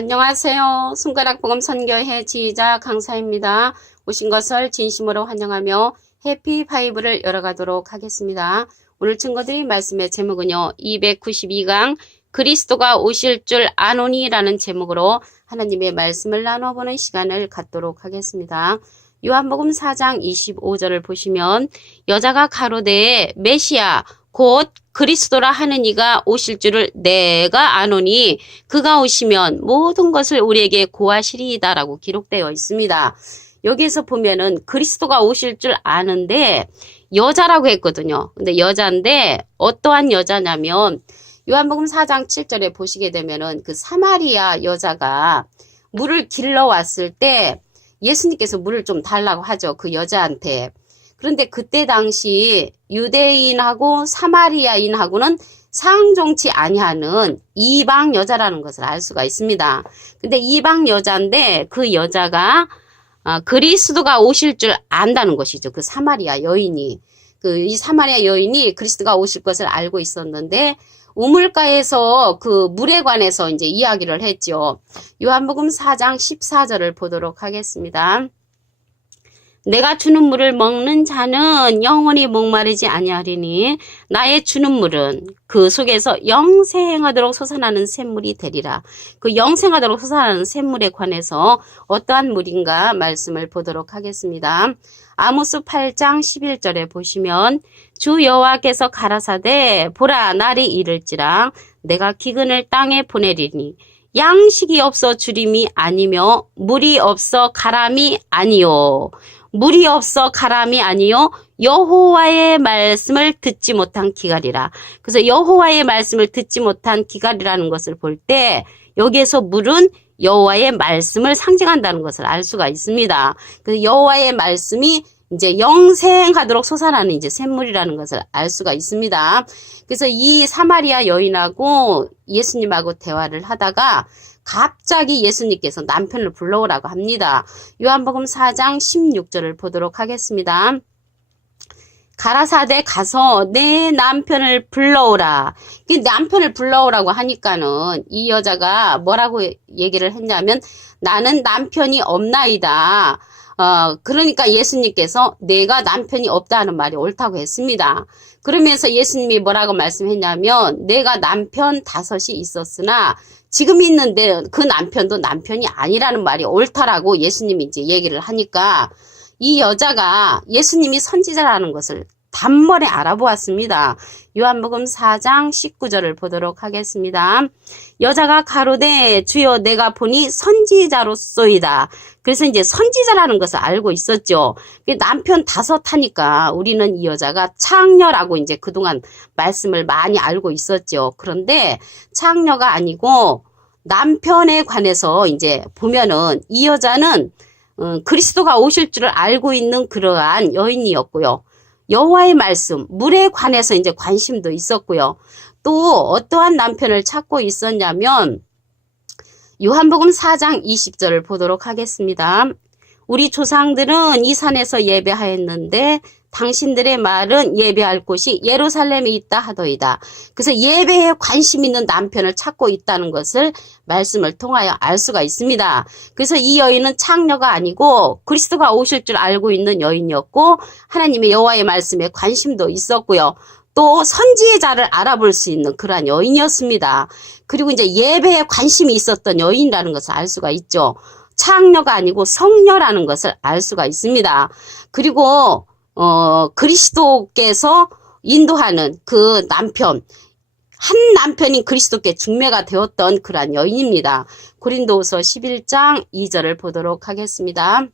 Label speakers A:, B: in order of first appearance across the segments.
A: 안녕하세요. 손가락 복음 선교회 지휘자 강사입니다. 오신 것을 진심으로 환영하며 해피 파이브를 열어가도록 하겠습니다. 오늘 증거드린 말씀의 제목은요. 292강 그리스도가 오실 줄 아노니라는 제목으로 하나님의 말씀을 나눠보는 시간을 갖도록 하겠습니다. 요한복음 4장 25절을 보시면 여자가 가로되 메시아 곧 그리스도라 하는 이가 오실 줄을 내가 아노니 그가 오시면 모든 것을 우리에게 고하시리이다라고 기록되어 있습니다. 여기에서 보면은 그리스도가 오실 줄 아는데 여자라고 했거든요. 근데 여자인데 어떠한 여자냐면 요한복음 4장 7절에 보시게 되면은 그 사마리아 여자가 물을 길러 왔을 때 예수님께서 물을 좀 달라고 하죠. 그 여자한테. 그런데 그때 당시 유대인하고 사마리아인하고는 상종치 아니하는 이방 여자라는 것을 알 수가 있습니다. 근데 이방 여자인데 그 여자가 아, 그리스도가 오실 줄 안다는 것이죠. 그 사마리아 여인이. 그 이 사마리아 여인이 그리스도가 오실 것을 알고 있었는데 우물가에서 그 물에 관해서 이제 이야기를 했죠. 요한복음 4장 14절을 보도록 하겠습니다. 내가 주는 물을 먹는 자는 영원히 목마르지 아니하리니 나의 주는 물은 그 속에서 영생하도록 솟아나는 샘물이 되리라. 그 영생하도록 솟아나는 샘물에 관해서 어떠한 물인가 말씀을 보도록 하겠습니다. 아모스 8장 11절에 보시면 주 여호와께서 가라사대 보라 날이 이를지라 내가 기근을 땅에 보내리니 양식이 없어 주림이 아니며 물이 없어 가람이 아니요 물이 없어 가람이 아니요 여호와의 말씀을 듣지 못한 기갈이라. 그래서 여호와의 말씀을 듣지 못한 기갈이라는 것을 볼 때 여기에서 물은 여호와의 말씀을 상징한다는 것을 알 수가 있습니다. 그래서 여호와의 말씀이 이제 영생하도록 솟아나는 이제 샘물이라는 것을 알 수가 있습니다. 그래서 이 사마리아 여인하고 예수님하고 대화를 하다가 갑자기 예수님께서 남편을 불러오라고 합니다. 요한복음 4장 16절을 보도록 하겠습니다. 가라사대 가서 내 남편을 불러오라. 그 남편을 불러오라고 하니까는 이 여자가 뭐라고 얘기를 했냐면 나는 남편이 없나이다. 어, 그러니까 예수님께서 내가 남편이 없다는 말이 옳다고 했습니다. 그러면서 예수님이 뭐라고 말씀했냐면 내가 남편 다섯이 있었으나 지금 있는데 그 남편도 남편이 아니라는 말이 옳다라고 예수님이 이제 얘기를 하니까 이 여자가 예수님이 선지자라는 것을 단번에 알아보았습니다. 요한복음 4장 19절을 보도록 하겠습니다. 여자가 가로되 주여 내가 보니 선지자로쏘이다. 그래서 이제 선지자라는 것을 알고 있었죠. 남편 다섯 하니까 우리는 이 여자가 창녀라고 이제 그동안 말씀을 많이 알고 있었죠. 그런데 창녀가 아니고 남편에 관해서 이제 보면은 이 여자는 음, 그리스도가 오실 줄을 알고 있는 그러한 여인이었고요. 여호와의 말씀, 물에 관해서 이제 관심도 있었고요. 또 어떠한 남편을 찾고 있었냐면 요한복음 4장 20절을 보도록 하겠습니다. 우리 조상들은 이 산에서 예배하였는데 당신들의 말은 예배할 곳이 예루살렘에 있다 하더이다. 그래서 예배에 관심 있는 남편을 찾고 있다는 것을 말씀을 통하여 알 수가 있습니다. 그래서 이 여인은 창녀가 아니고 그리스도가 오실 줄 알고 있는 여인이었고 하나님의 여호와의 말씀에 관심도 있었고요. 또 선지자를 알아볼 수 있는 그러한 여인이었습니다. 그리고 이제 예배에 관심이 있었던 여인이라는 것을 알 수가 있죠. 창녀가 아니고 성녀라는 것을 알 수가 있습니다. 그리고 어, 그리스도께서 인도하는 그 남편, 한 남편인 그리스도께 중매가 되었던 그러한 여인입니다. 고린도후서 11장 2절을 보도록 하겠습니다.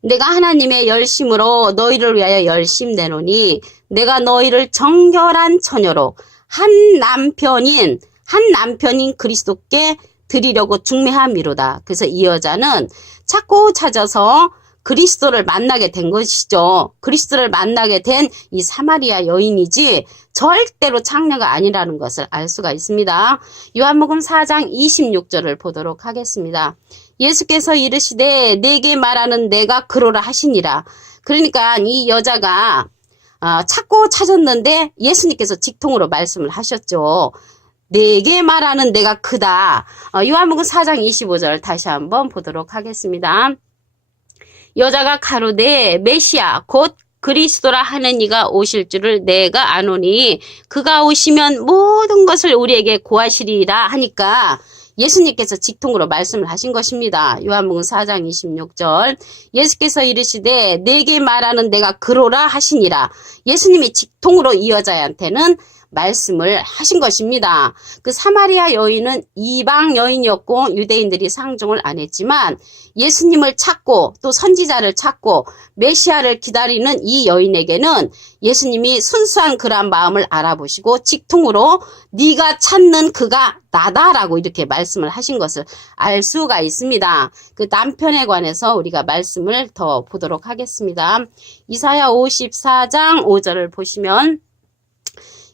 A: 내가 하나님의 열심으로 너희를 위하여 열심 내노니 내가 너희를 정결한 처녀로 한 남편인 한 남편인 그리스도께 드리려고 중매함이로다. 그래서 이 여자는 찾고 찾아서 그리스도를 만나게 된 것이죠. 그리스도를 만나게 된 이 사마리아 여인이지 절대로 창녀가 아니라는 것을 알 수가 있습니다. 요한복음 4장 26절을 보도록 하겠습니다. 예수께서 이르시되 내게 말하는 내가 그로라 하시니라. 그러니까 이 여자가 어, 찾고 찾았는데 예수님께서 직통으로 말씀을 하셨죠. 내게 말하는 내가 크다. 어, 요한복음 4장 25절 다시 한번 보도록 하겠습니다. 여자가 가로되 메시아 곧 그리스도라 하는 이가 오실 줄을 내가 아노니 그가 오시면 모든 것을 우리에게 고하시리라 하니까 예수님께서 직통으로 말씀을 하신 것입니다. 요한복음 4장 26절 예수께서 이르시되 내게 말하는 내가 그로라 하시니라 예수님이 직통으로 이 여자한테는 말씀을 하신 것입니다. 그 사마리아 여인은 이방 여인이었고 유대인들이 상종을 안 했지만 예수님을 찾고 또 선지자를 찾고 메시아를 기다리는 이 여인에게는 예수님이 순수한 그러한 마음을 알아보시고 직통으로 네가 찾는 그가 나다라고 이렇게 말씀을 하신 것을 알 수가 있습니다. 그 남편에 관해서 우리가 말씀을 더 보도록 하겠습니다. 이사야 54장 5절을 보시면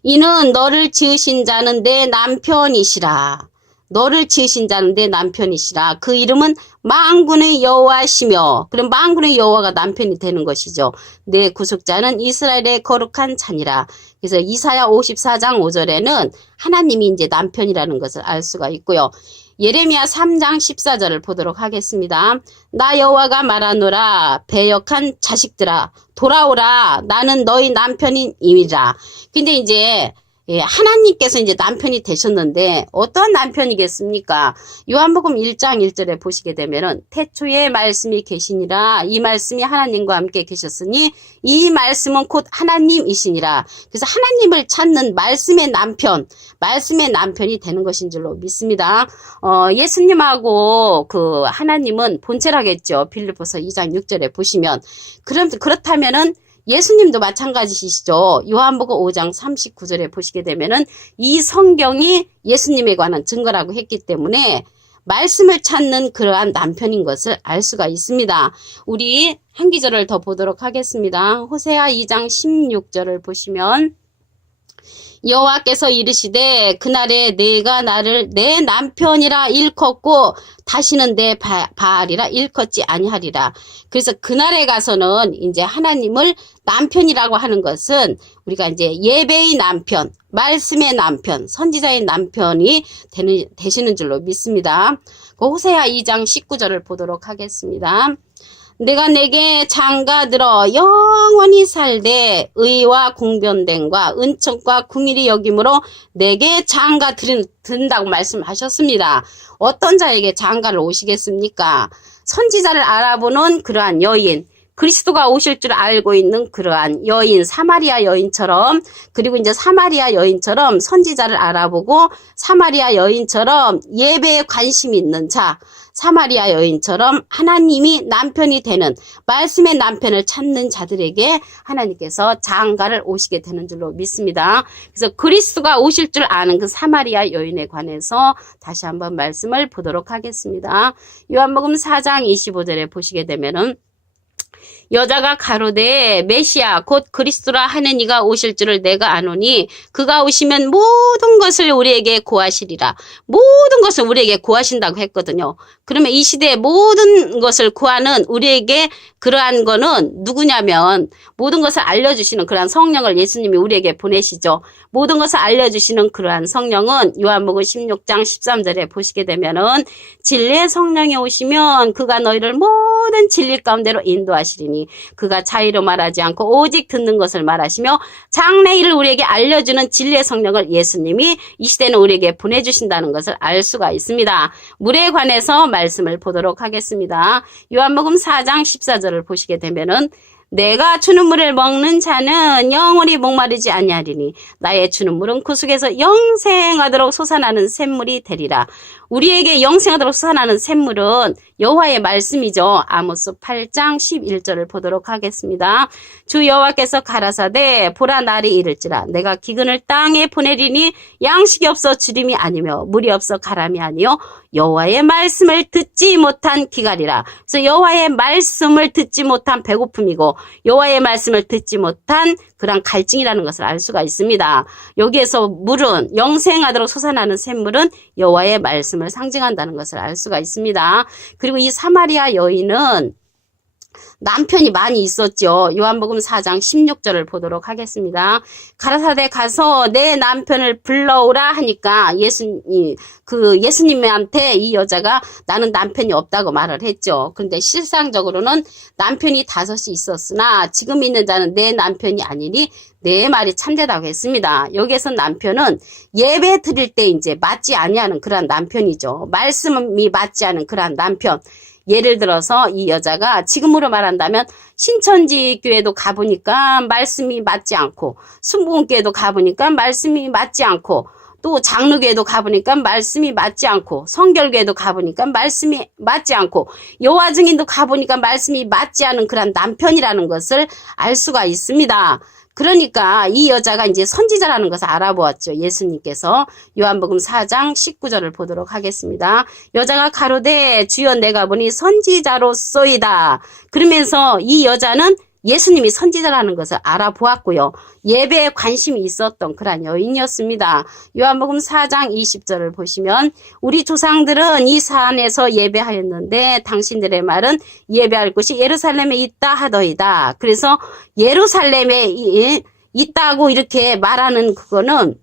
A: 이는 너를 지으신 자는 내 남편이시라. 너를 지으신 자는 내 남편이시라. 그 이름은 망군의 여호와시며 그럼 망군의 여호와가 남편이 되는 것이죠. 내 구속자는 이스라엘의 거룩한 잔이라. 그래서 이사야 54장 5절에는 하나님이 이제 남편이라는 것을 알 수가 있고요. 예레미야 3장 14절을 보도록 하겠습니다. 나 여호와가 말하노라 배역한 자식들아 돌아오라 나는 너희 남편인 임이라. 근데 이제 예, 하나님께서 이제 남편이 되셨는데 어떤 남편이겠습니까? 요한복음 1장 1절에 보시게 되면은 태초에 말씀이 계시니라 이 말씀이 하나님과 함께 계셨으니 이 말씀은 곧 하나님이시니라. 그래서 하나님을 찾는 말씀의 남편, 말씀의 남편이 되는 것인 줄로 믿습니다. 어, 예수님하고 그 하나님은 본체라겠죠. 빌립보서 2장 6절에 보시면 그럼 그렇다면은 예수님도 마찬가지시죠. 요한복음 5장 39절에 보시게 되면은 이 성경이 예수님에 관한 증거라고 했기 때문에 말씀을 찾는 그러한 남편인 것을 알 수가 있습니다. 우리 한 기절을 더 보도록 하겠습니다. 호세아 2장 16절을 보시면 여호와께서 이르시되 그날에 내가 나를 내 남편이라 일컫고 다시는 내 바, 바알이라 일컫지 아니하리라. 그래서 그날에 가서는 이제 하나님을 남편이라고 하는 것은 우리가 이제 예배의 남편, 말씀의 남편, 선지자의 남편이 되는, 되시는 줄로 믿습니다. 그 호세아 2장 19절을 보도록 하겠습니다. 내가 내게 장가 들어 영원히 살되 의와 공변됨과 은총과 궁일이 여김으로 내게 장가 든다고 말씀하셨습니다. 어떤 자에게 장가를 오시겠습니까? 선지자를 알아보는 그러한 여인, 그리스도가 오실 줄 알고 있는 그러한 여인, 사마리아 여인처럼, 그리고 이제 사마리아 여인처럼 선지자를 알아보고 사마리아 여인처럼 예배에 관심 있는 자, 사마리아 여인처럼 하나님이 남편이 되는 말씀의 남편을 찾는 자들에게 하나님께서 장가를 오시게 되는 줄로 믿습니다. 그래서 그리스도가 오실 줄 아는 그 사마리아 여인에 관해서 다시 한번 말씀을 보도록 하겠습니다. 요한복음 4장 25절에 보시게 되면은 여자가 가로되 메시아 곧 그리스도라 하는 이가 오실 줄을 내가 아노니 그가 오시면 모든 것을 우리에게 구하시리라. 모든 것을 우리에게 구하신다고 했거든요. 그러면 이 시대에 모든 것을 구하는 우리에게 그러한 거는 누구냐면 모든 것을 알려주시는 그러한 성령을 예수님이 우리에게 보내시죠. 모든 것을 알려주시는 그러한 성령은 요한복음 16장 13절에 보시게 되면은 진리의 성령이 오시면 그가 너희를 모든 진리 가운데로 인도하시리니 그가 자의로 말하지 않고 오직 듣는 것을 말하시며 장래일을 우리에게 알려주는 진리의 성령을 예수님이 이 시대는 우리에게 보내주신다는 것을 알 수가 있습니다. 물에 관해서 말씀을 보도록 하겠습니다. 요한복음 4장 14절을 보시게 되면은 내가 주는 물을 먹는 자는 영원히 목마르지 아니하리니 나의 주는 물은 그 속에서 영생하도록 솟아나는 샘물이 되리라. 우리에게 영생하도록 솟아나는 샘물은 여호와의 말씀이죠. 아모스 8장 11절을 보도록 하겠습니다. 주 여호와께서 가라사대 보라 날이 이를지라 내가 기근을 땅에 보내리니 양식이 없어 주림이 아니며 물이 없어 가람이 아니요 여호와의 말씀을 듣지 못한 기갈이라. 그래서 여호와의 말씀을 듣지 못한 배고픔이고 여호와의 말씀을 듣지 못한 그런 갈증이라는 것을 알 수가 있습니다. 여기에서 물은 영생하도록 솟아나는 샘물은 여호와의 말씀을 상징한다는 것을 알 수가 있습니다. 그리고 이 사마리아 여인은 남편이 많이 있었죠. 요한복음 4장 16절을 보도록 하겠습니다. 가라사대 가서 내 남편을 불러오라 하니까 예수님, 그 예수님한테 이 여자가 나는 남편이 없다고 말을 했죠. 근데 실상적으로는 남편이 다섯이 있었으나 지금 있는 자는 내 남편이 아니니 내 말이 참되다고 했습니다. 여기에서 남편은 예배 드릴 때 이제 맞지 아니하는 그러한 남편이죠. 말씀이 맞지 않은 그러한 남편. 예를 들어서 이 여자가 지금으로 말한다면 신천지 교회도 가보니까 말씀이 맞지 않고 순복음교회도 가보니까 말씀이 맞지 않고 또 장로교회도 가보니까 말씀이 맞지 않고 성결교회도 가보니까 말씀이 맞지 않고 여호와 증인도 가보니까 말씀이 맞지 않은 그런 남편이라는 것을 알 수가 있습니다. 그러니까 이 여자가 이제 선지자라는 것을 알아보았죠. 예수님께서 요한복음 4장 19절을 보도록 하겠습니다. 여자가 가로되 주여 내가 보니 선지자로소이다. 그러면서 이 여자는 예수님이 선지자라는 것을 알아보았고요. 예배에 관심이 있었던 그런 여인이었습니다. 요한복음 4장 20절을 보시면 우리 조상들은 이 산에서 예배하였는데 당신들의 말은 예배할 곳이 예루살렘에 있다 하더이다. 그래서 예루살렘에 이- 있다고 이렇게 말하는 그거는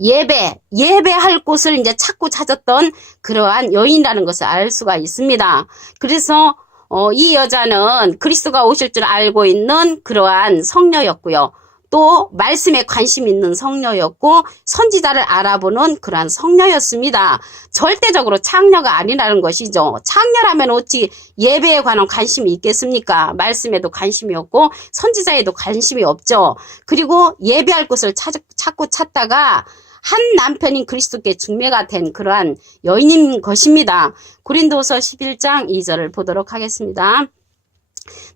A: 예배, 예배할 곳을 이제 찾고 찾았던 그러한 여인이라는 것을 알 수가 있습니다. 그래서 어, 이 여자는 그리스도가 오실 줄 알고 있는 그러한 성녀였고요. 또 말씀에 관심 있는 성녀였고 선지자를 알아보는 그러한 성녀였습니다. 절대적으로 창녀가 아니라는 것이죠. 창녀라면 어찌 예배에 관한 관심이 있겠습니까? 말씀에도 관심이 없고 선지자에도 관심이 없죠. 그리고 예배할 곳을 찾, 찾고 찾다가 한 남편인 그리스도께 중매가 된 그러한 여인인 것입니다. 고린도서 11장 2절을 보도록 하겠습니다.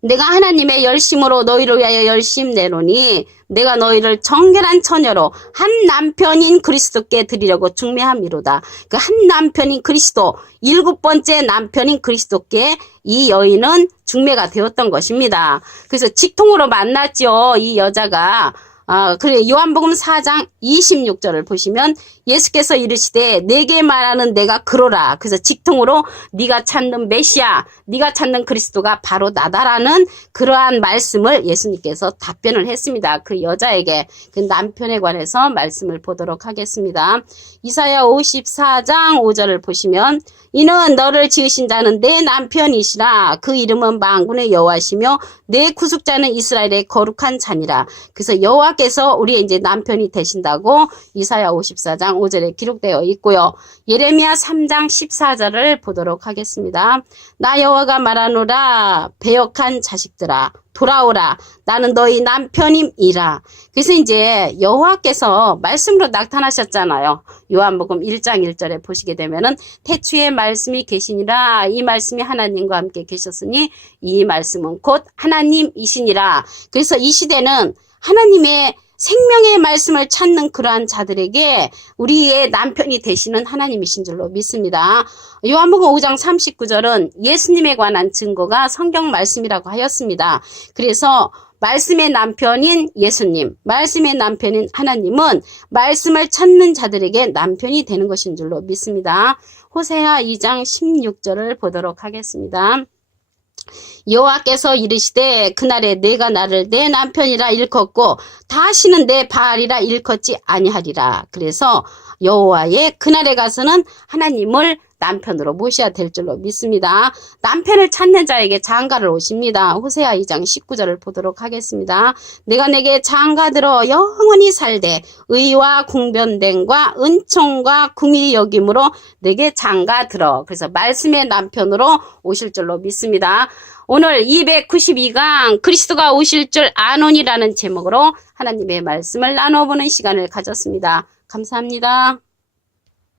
A: 내가 하나님의 열심으로 너희를 위하여 열심 내노니 내가 너희를 정결한 처녀로 한 남편인 그리스도께 드리려고 중매함이로다. 그 한 남편인 그리스도 일곱 번째 남편인 그리스도께 이 여인은 중매가 되었던 것입니다. 그래서 직통으로 만났죠. 이 여자가 아, 그래 요한복음 4장 26절을 보시면 예수께서 이르시되 내게 말하는 내가 그로라. 그래서 직통으로 네가 찾는 메시아, 네가 찾는 그리스도가 바로 나다라는 그러한 말씀을 예수님께서 답변을 했습니다. 그 여자에게 그 남편에 관해서 말씀을 보도록 하겠습니다. 이사야 54장 5절을 보시면 이는 너를 지으신 자는 내 남편이시라 그 이름은 만군의 여호와시며 내 구속자는 이스라엘의 거룩한 자니라. 그래서 여호와 께서 우리의 이제 남편이 되신다고 이사야 54장 5절에 기록되어 있고요. 예레미야 3장 14절을 보도록 하겠습니다. 나 여호와가 말하노라 배역한 자식들아 돌아오라 나는 너희 남편임이라. 그래서 이제 여호와께서 말씀으로 나타나셨잖아요. 요한복음 1장 1절에 보시게 되면은 태초에 말씀이 계시니라 이 말씀이 하나님과 함께 계셨으니 이 말씀은 곧 하나님이시니라. 그래서 이 시대는 하나님의 생명의 말씀을 찾는 그러한 자들에게 우리의 남편이 되시는 하나님이신 줄로 믿습니다. 요한복음 5장 39절은 예수님에 관한 증거가 성경 말씀이라고 하였습니다. 그래서 말씀의 남편인 예수님, 말씀의 남편인 하나님은 말씀을 찾는 자들에게 남편이 되는 것인 줄로 믿습니다. 호세아 2장 16절을 보도록 하겠습니다. 여호와께서 이르시되 그날에 내가 나를 내 남편이라 일컫고 다시는 내 바알이라 일컫지 아니하리라. 그래서 여호와의 그날에 가서는 하나님을 남편으로 모셔야 될 줄로 믿습니다. 남편을 찾는 자에게 장가를 오십니다. 호세아 2장 19절을 보도록 하겠습니다. 내가 내게 장가들어 영원히 살되 의와 궁변됨과 은총과 궁이 여김으로 내게 장가들어. 그래서 말씀의 남편으로 오실 줄로 믿습니다. 오늘 292강 그리스도가 오실 줄 아노니라는 제목으로 하나님의 말씀을 나눠보는 시간을 가졌습니다. 감사합니다.